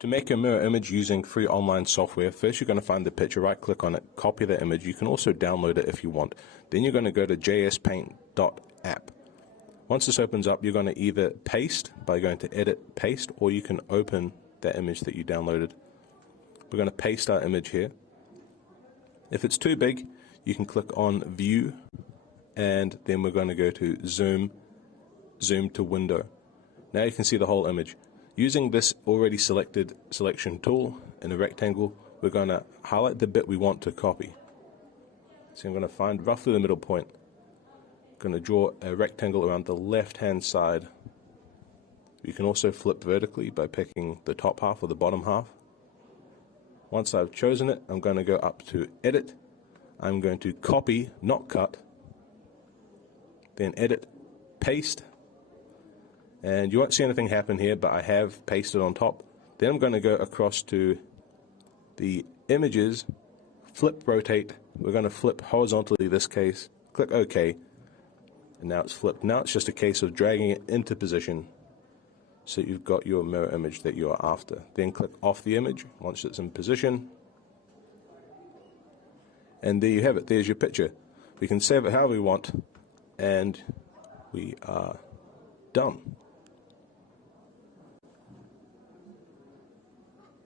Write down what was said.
To make a mirror image using free online software, first you're going to find the picture, right click on it, copy the image. You can also download it if you want. Then you're going to go to jspaint.app. Once this opens up, you're going to either paste by going to edit, paste, or you can open that image that you downloaded. We're going to paste our image here. If it's too big, you can click on view, and then we're going to go to zoom to window. Now you can see the whole image. Using this already selected selection tool in a rectangle, we're going to highlight the bit we want to copy. So I'm going to find roughly the middle point. I'm going to draw a rectangle around the left-hand side. You can also flip vertically by picking the top half or the bottom half. Once I've chosen it, I'm going to go up to Edit. I'm going to copy, not cut. Then Edit, Paste. And you won't see anything happen here, but I have pasted on top. Then I'm going to go across to the images, flip, rotate. We're going to flip horizontally this case. Click OK. And now it's flipped. Now it's just a case of dragging it into position so you've got your mirror image that you are after. Then click off the image once it's in position. And there you have it. There's your picture. We can save it however we want, and we are done.